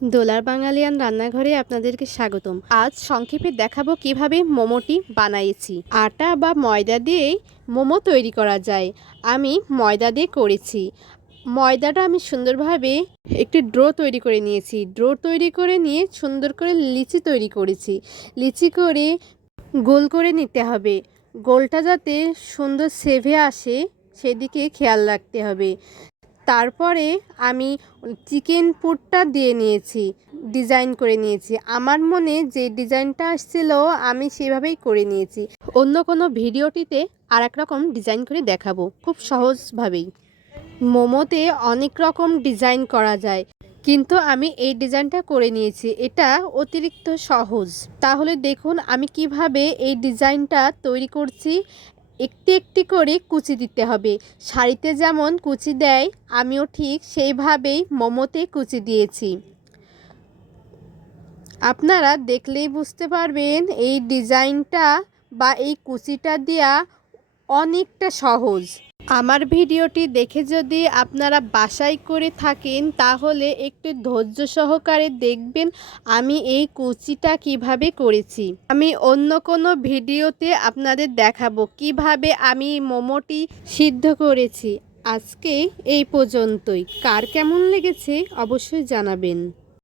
দোলার বাঙালিয়ান রান্নাঘরে আপনাদেরকে স্বাগতম। আজ সংক্ষেপে দেখাবো কিভাবে মোমোটি বানাইছি। আটা বা ময়দা দিয়েই মোমো তৈরি করা যায়। আমি ময়দা দিয়ে করেছি। ময়দাটা আমি সুন্দরভাবে একটি ডো তৈরি করে নিয়েছি। ডো তৈরি করে নিয়ে সুন্দর করে লিচি তৈরি করেছি। লিচি করে গোল করে নিতে হবে। গোলটা যাতে সুন্দর সেভে আসে সেদিকে খেয়াল রাখতে হবে। তারপরে আমি চিকেন পুরটা দিয়ে নিয়েছি, ডিজাইন করে নিয়েছি। আমার মনে যে ডিজাইনটা আসছিল আমি সেভাবেই করে নিয়েছি। অন্য কোনো ভিডিওটিতে আর এক রকম ডিজাইন করে দেখাবো, খুব সহজভাবেই। মোমোতে অনেক রকম ডিজাইন করা যায়, কিন্তু আমি এই ডিজাইনটা করে নিয়েছি। এটা অতিরিক্ত সহজ। তাহলে দেখুন আমি কিভাবে এই ডিজাইনটা তৈরি করছি। একটি একটি করে কুচি দিতে হবে। শাড়িতে যেমন কুচি দেয় আমিও ঠিক সেইভাবেই মোমোতে কুচি দিয়েছি। আপনারা দেখলেই বুঝতে পারবেন এই ডিজাইনটা বা এই কুচিটা দেওয়া অনেকটা সহজ। আমার ভিডিওটি দেখে যদি আপনারা বাসায় করে থাকেন তাহলে একটু ধৈর্য সহকারে দেখবেন আমি এই কুচিটা কিভাবে করেছি। আমি অন্য কোনো ভিডিওতে আপনাদের দেখাবো কিভাবে আমি মোমোটি সিদ্ধ করেছি। আজকে এই পর্যন্তই। কার কেমন লেগেছে অবশ্যই জানাবেন।